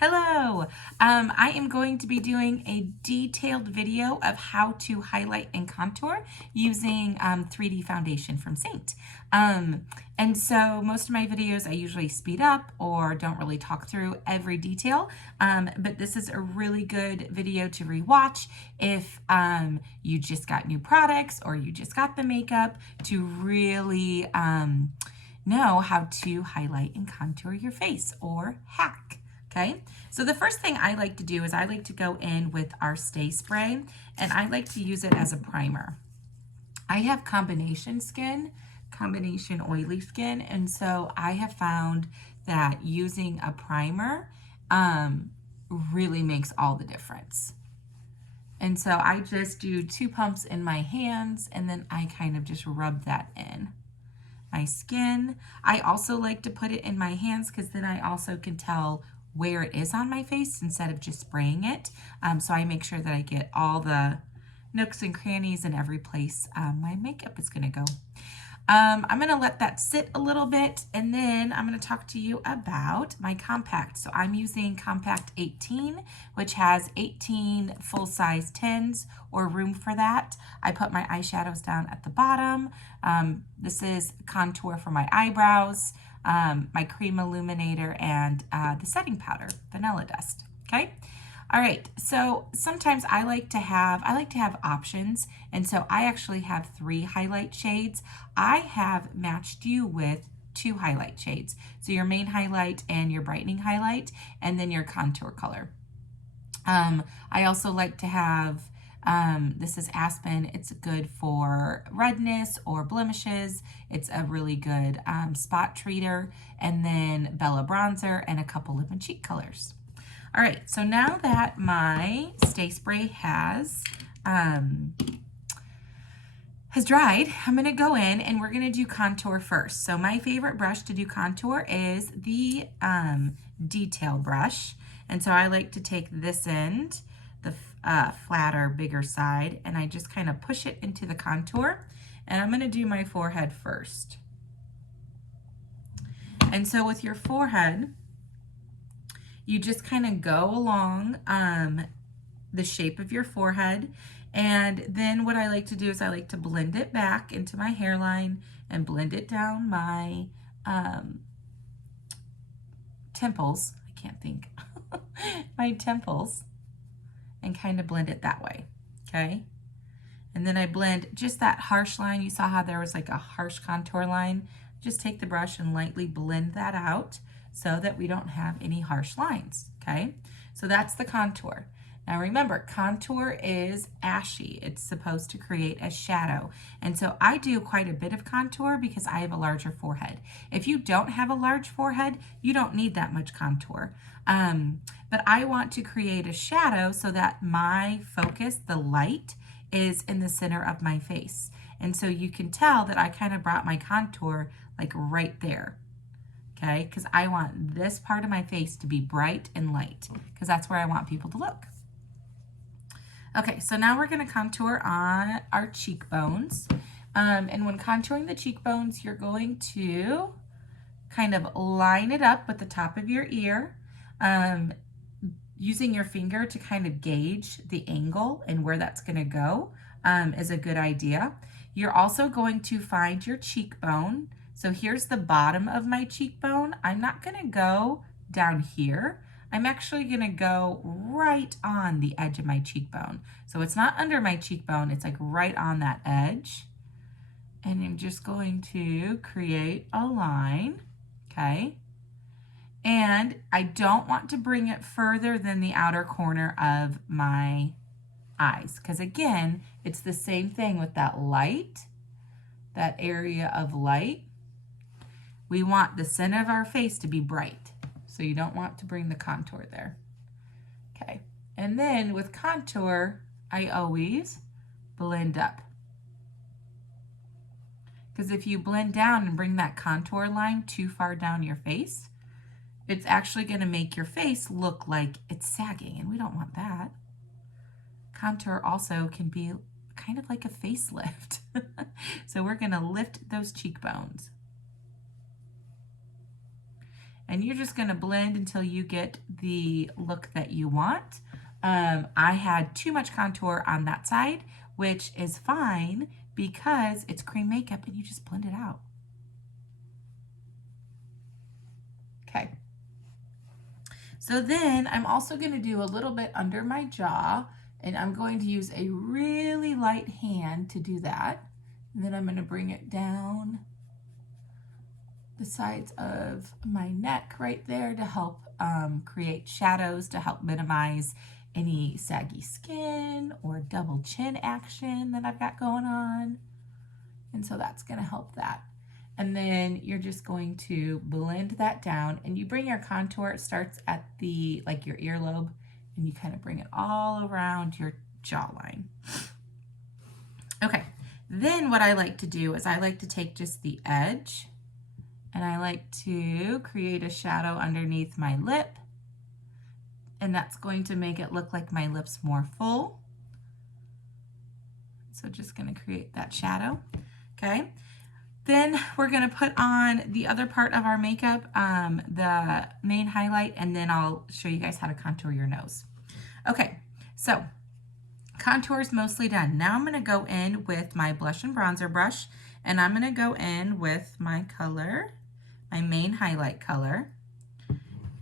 Hello. I am going to be doing a detailed video of how to highlight and contour using 3D foundation from Saint. And so most of my videos I usually speed up or don't really talk through every detail, but this is a really good video to rewatch if you just got new products or you just got the makeup to really know how to highlight and contour your face or hack. Okay, so the first thing I like to do is I like to go in with our Stay Spray, and I like to use it as a primer. I have combination oily skin, and so I have found that using a primer really makes all the difference. And so I just do 2 pumps in my hands, and then I kind of just rub that in my skin. I also like to put it in my hands because then I also can tell where it is on my face instead of just spraying it. So I make sure that I get all the nooks and crannies in every place my makeup is going to go. I'm going to let that sit a little bit, and then I'm going to talk to you about my compact. So I'm using Compact 18, which has 18 full-size 10s or room for that. I put my eyeshadows down at the bottom. This is contour for my eyebrows, my cream illuminator, and the setting powder, Vanilla Dust. Okay. All right, so sometimes I like to have options, and so I actually have 3 highlight shades. I have matched you with 2 highlight shades. So your main highlight and your brightening highlight, and then your contour color. I also like to have, this is Aspen. It's good for redness or blemishes. It's a really good spot treater, and then Bella Bronzer and a couple lip and cheek colors. All right, so now that my Stay Spray has dried, I'm gonna go in and we're gonna do contour first. So my favorite brush to do contour is the detail brush. And so I like to take this end, the flatter, bigger side, and I just kind of push it into the contour. And I'm gonna do my forehead first. And so with your forehead, you just kind of go along the shape of your forehead. And then what I like to do is I like to blend it back into my hairline and blend it down my temples. I can't think. My temples, and kind of blend it that way. Okay. And then I blend just that harsh line. You saw how there was like a harsh contour line. Just take the brush and lightly blend that out so that we don't have any harsh lines, okay? So that's the contour. Now remember, contour is ashy. It's supposed to create a shadow. And so I do quite a bit of contour because I have a larger forehead. If you don't have a large forehead, you don't need that much contour. But I want to create a shadow so that my focus, the light, is in the center of my face. And so you can tell that I kind of brought my contour like right there. Okay, because I want this part of my face to be bright and light because that's where I want people to look. Okay, so now we're going to contour on our cheekbones. And when contouring the cheekbones, you're going to kind of line it up with the top of your ear, using your finger to kind of gauge the angle and where that's going to go is a good idea. You're also going to find your cheekbone. So here's the bottom of my cheekbone. I'm not gonna go down here. I'm actually gonna go right on the edge of my cheekbone. So it's not under my cheekbone, it's like right on that edge. And I'm just going to create a line, okay? And I don't want to bring it further than the outer corner of my eyes, because again, it's the same thing with that light, that area of light. We want the center of our face to be bright, so you don't want to bring the contour there. Okay, and then with contour, I always blend up. Because if you blend down and bring that contour line too far down your face, it's actually going to make your face look like it's sagging, and we don't want that. Contour also can be kind of like a facelift. So we're going to lift those cheekbones. And you're just gonna blend until you get the look that you want. I had too much contour on that side, which is fine because it's cream makeup and you just blend it out. Okay. So then I'm also gonna do a little bit under my jaw, and I'm going to use a really light hand to do that. And then I'm gonna bring it down the sides of my neck right there to help create shadows, to help minimize any saggy skin or double chin action that I've got going on. And so that's gonna help that. And then you're just going to blend that down, and you bring your contour, it starts at the, like your earlobe, and you kind of bring it all around your jawline. Okay, then what I like to do is I like to take just the edge, and I like to create a shadow underneath my lip, and that's going to make it look like my lips more full. So just gonna create that shadow, okay? Then we're gonna put on the other part of our makeup, the main highlight, and then I'll show you guys how to contour your nose. Okay, so contour is mostly done. Now I'm gonna go in with my blush and bronzer brush, and I'm gonna go in with my color, my main highlight color,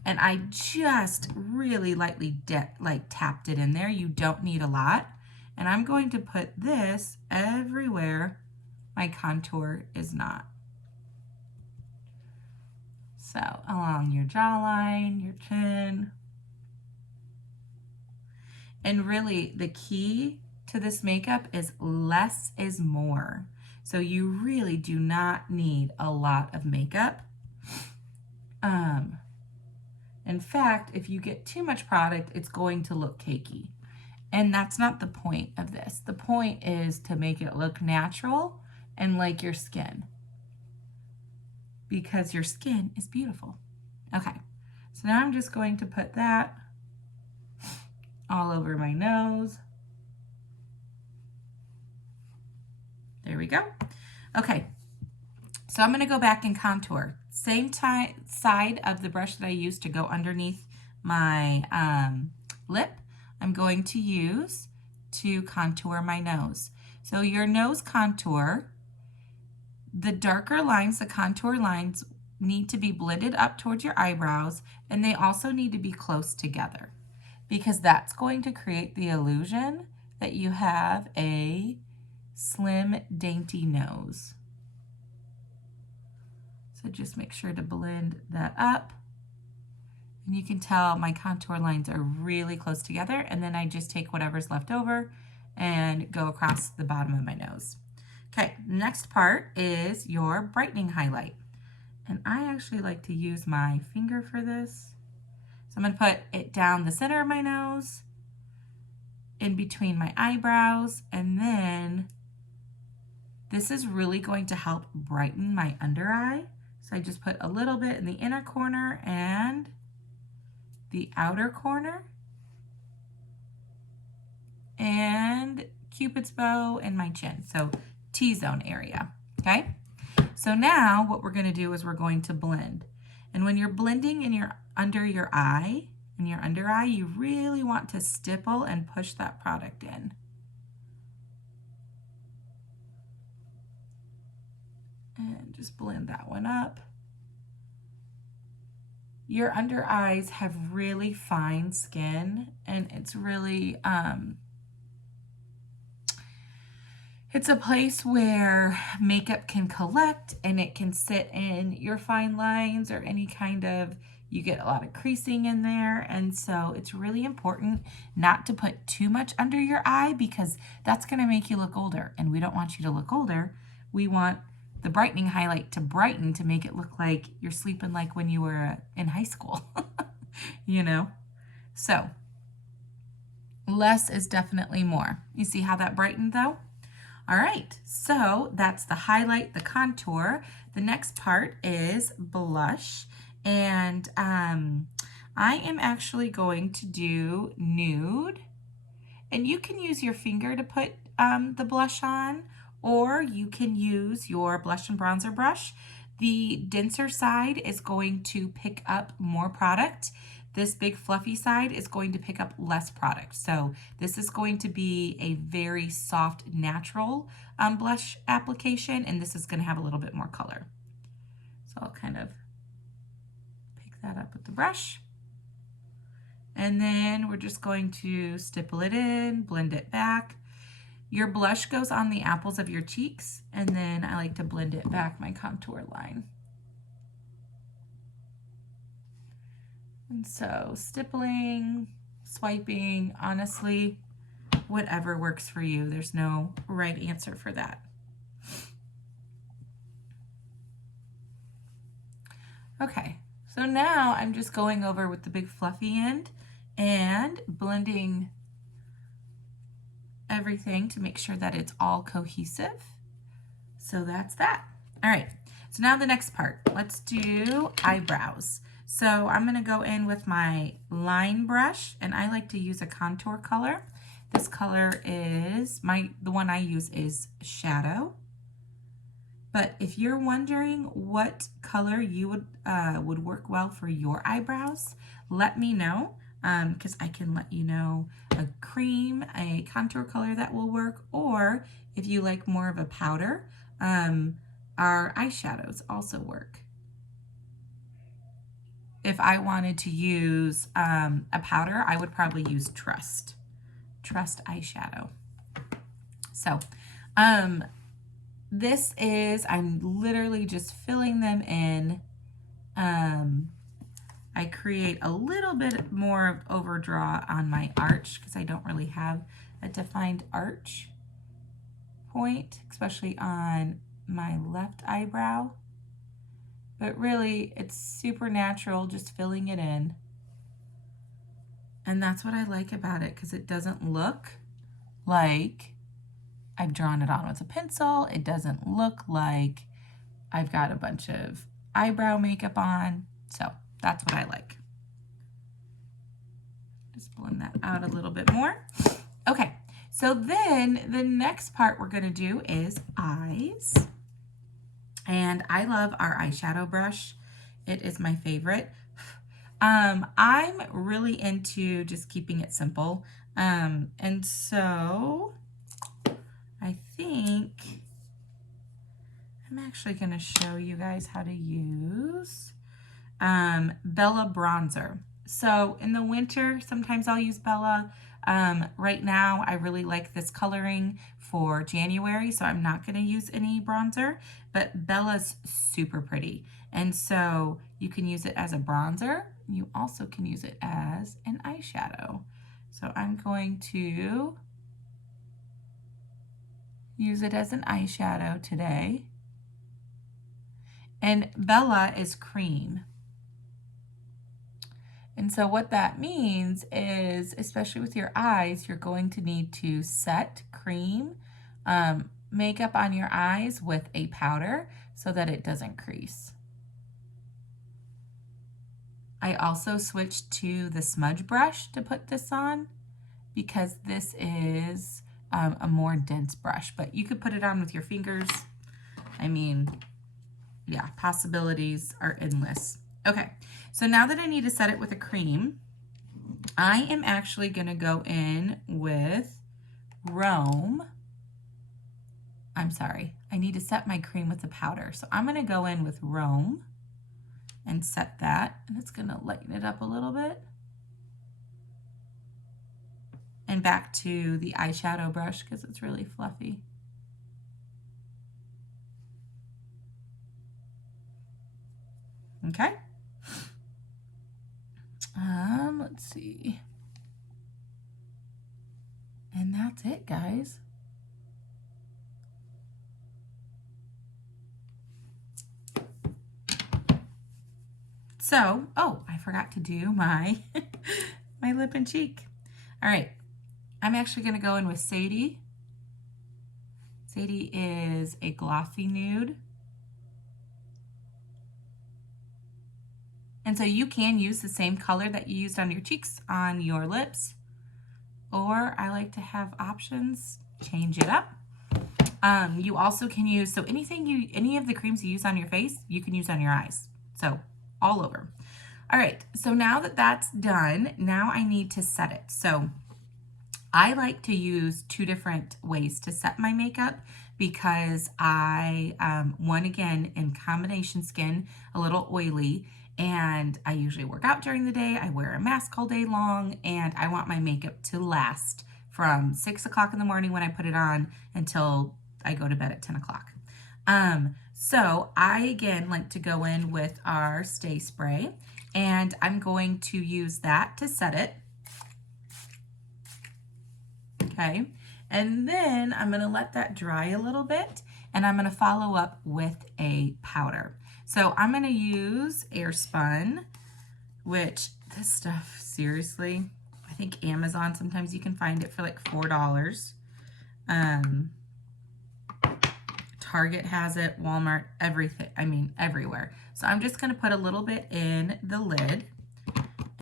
and I just really lightly tapped it in there. You don't need a lot. And I'm going to put this everywhere my contour is not. So along your jawline, your chin. And really the key to this makeup is less is more. So you really do not need a lot of makeup. In fact, if you get too much product, it's going to look cakey. And that's not the point of this. The point is to make it look natural and like your skin, because your skin is beautiful. Okay, so now I'm just going to put that all over my nose. There we go. Okay, so I'm gonna go back and contour. Same side of the brush that I used to go underneath my lip, I'm going to use to contour my nose. So your nose contour, the darker lines, the contour lines, need to be blended up towards your eyebrows, and they also need to be close together, because that's going to create the illusion that you have a slim, dainty nose. So just make sure to blend that up. And you can tell my contour lines are really close together, and then I just take whatever's left over and go across the bottom of my nose. Okay, next part is your brightening highlight. And I actually like to use my finger for this. So I'm gonna put it down the center of my nose, in between my eyebrows, and then this is really going to help brighten my under eye. So I just put a little bit in the inner corner and the outer corner, and Cupid's bow and my chin. So T-zone area, okay? So now what we're gonna do is we're going to blend. And when you're blending in your under eye, you really want to stipple and push that product in. And just blend that one up. Your under eyes have really fine skin, and it's really, it's a place where makeup can collect, and it can sit in your fine lines or any kind of, you get a lot of creasing in there. And so it's really important not to put too much under your eye, because that's gonna make you look older, and we don't want you to look older. We want the brightening highlight to brighten, to make it look like you're sleeping like when you were in high school, you know? So less is definitely more. You see how that brightened though? All right, so that's the highlight, the contour. The next part is blush, and I am actually going to do nude, and you can use your finger to put the blush on, or you can use your blush and bronzer brush. The denser side is going to pick up more product. This big fluffy side is going to pick up less product. So this is going to be a very soft, natural blush application, and this is going to have a little bit more color. So I'll kind of pick that up with the brush. And then we're just going to stipple it in, blend it back. Your blush goes on the apples of your cheeks, and then I like to blend it back my contour line. And so stippling, swiping, honestly, whatever works for you. There's no right answer for that. Okay, so now I'm just going over with the big fluffy end and blending everything to make sure that it's all cohesive. So that's that. All right, so now the next part, let's do eyebrows. So I'm gonna go in with my line brush, and I like to use a contour color. This color is, the one I use is Shadow. But if you're wondering what color you would work well for your eyebrows, let me know, because I can let you know a cream, a contour color that will work, or if you like more of a powder, our eyeshadows also work. If I wanted to use a powder, I would probably use Trust eyeshadow. So this is, I'm literally just filling them in. I create a little bit more of overdraw on my arch because I don't really have a defined arch point, especially on my left eyebrow. But really, it's super natural, just filling it in. And that's what I like about it, because it doesn't look like I've drawn it on with a pencil. It doesn't look like I've got a bunch of eyebrow makeup on. So that's what I like. Just blend that out a little bit more. Okay, so then the next part we're gonna do is eyes. And I love our eyeshadow brush. It is my favorite. I'm really into just keeping it simple. And so I think I'm actually gonna show you guys how to use Bella bronzer. So in the winter, sometimes I'll use Bella. Right now, I really like this coloring for January, so I'm not gonna use any bronzer, but Bella's super pretty. And so you can use it as a bronzer. You also can use it as an eyeshadow. So I'm going to use it as an eyeshadow today. And Bella is cream. And so what that means is, especially with your eyes, you're going to need to set cream makeup on your eyes with a powder so that it doesn't crease. I also switched to the smudge brush to put this on because this is a more dense brush, but you could put it on with your fingers. I mean, yeah, possibilities are endless. Okay, so now that I need to set it with a cream, I am actually gonna go in with Rome. I'm sorry, I need to set my cream with the powder. So I'm gonna go in with Rome and set that, and it's gonna lighten it up a little bit. And back to the eyeshadow brush because it's really fluffy. Okay. Let's see. And that's it, guys. So, oh, I forgot to do my, my lip and cheek. All right, I'm actually gonna go in with Sadie. Sadie is a glossy nude. And so you can use the same color that you used on your cheeks on your lips, or I like to have options, change it up. You also can use, so any of the creams you use on your face, you can use on your eyes. So all over. All right, so now that that's done, now I need to set it. So I like to use two different ways to set my makeup because one, again, in combination skin, a little oily, and I usually work out during the day. I wear a mask all day long, and I want my makeup to last from 6 o'clock in the morning when I put it on until I go to bed at 10 o'clock. So I, again, like to go in with our Stay Spray, and I'm going to use that to set it. Okay, and then I'm going to let that dry a little bit, and I'm going to follow up with a powder. So I'm going to use Airspun, which this stuff, seriously, I think Amazon, sometimes you can find it for like $4. Target has it, Walmart, everything, I mean everywhere. So I'm just going to put a little bit in the lid,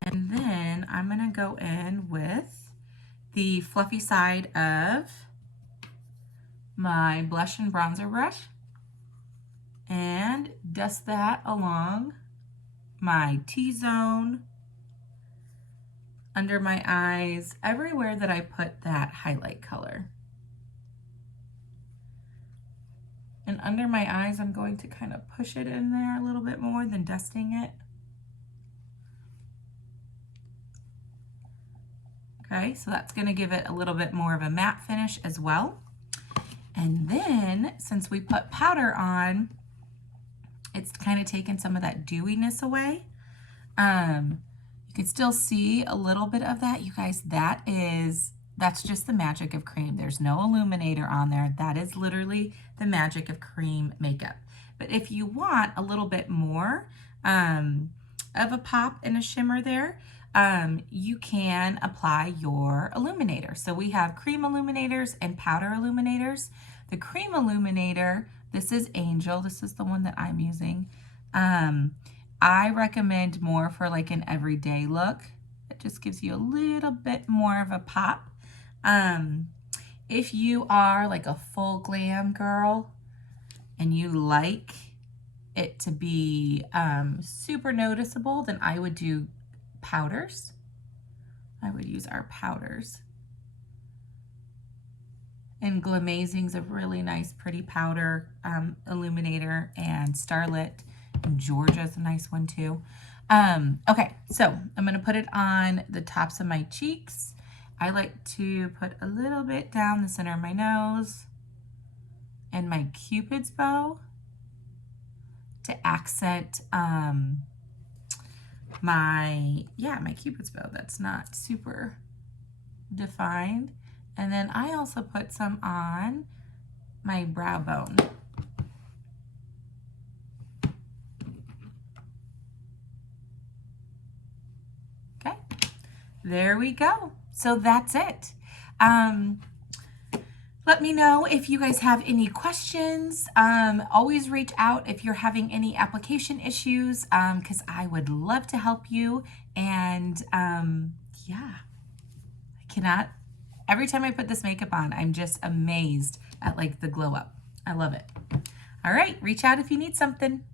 and then I'm going to go in with the fluffy side of my blush and bronzer brush and dust that along my T-zone, under my eyes, everywhere that I put that highlight color. And under my eyes, I'm going to kind of push it in there a little bit more than dusting it. Okay, so that's going to give it a little bit more of a matte finish as well. And then, since we put powder on, it's kind of taken some of that dewiness away. You can still see a little bit of that. You guys, that's just the magic of cream. There's no illuminator on there. That is literally the magic of cream makeup. But if you want a little bit more of a pop and a shimmer there, you can apply your illuminator. So we have cream illuminators and powder illuminators. The cream illuminator, this is Angel. This is the one that I'm using. I recommend more for like an everyday look. It just gives you a little bit more of a pop. If you are like a full glam girl and you like it to be super noticeable, then I would do powders. I would use our powders. And Glamazing's a really nice, pretty powder illuminator, and Starlit, and Georgia's a nice one too. Okay, so I'm gonna put it on the tops of my cheeks. I like to put a little bit down the center of my nose and my Cupid's bow to accent my Cupid's bow that's not super defined. And then I also put some on my brow bone. Okay, there we go. So that's it. Let me know if you guys have any questions. Always reach out if you're having any application issues, because I would love to help you. And yeah, every time I put this makeup on, I'm just amazed at like the glow up. I love it. All right, reach out if you need something.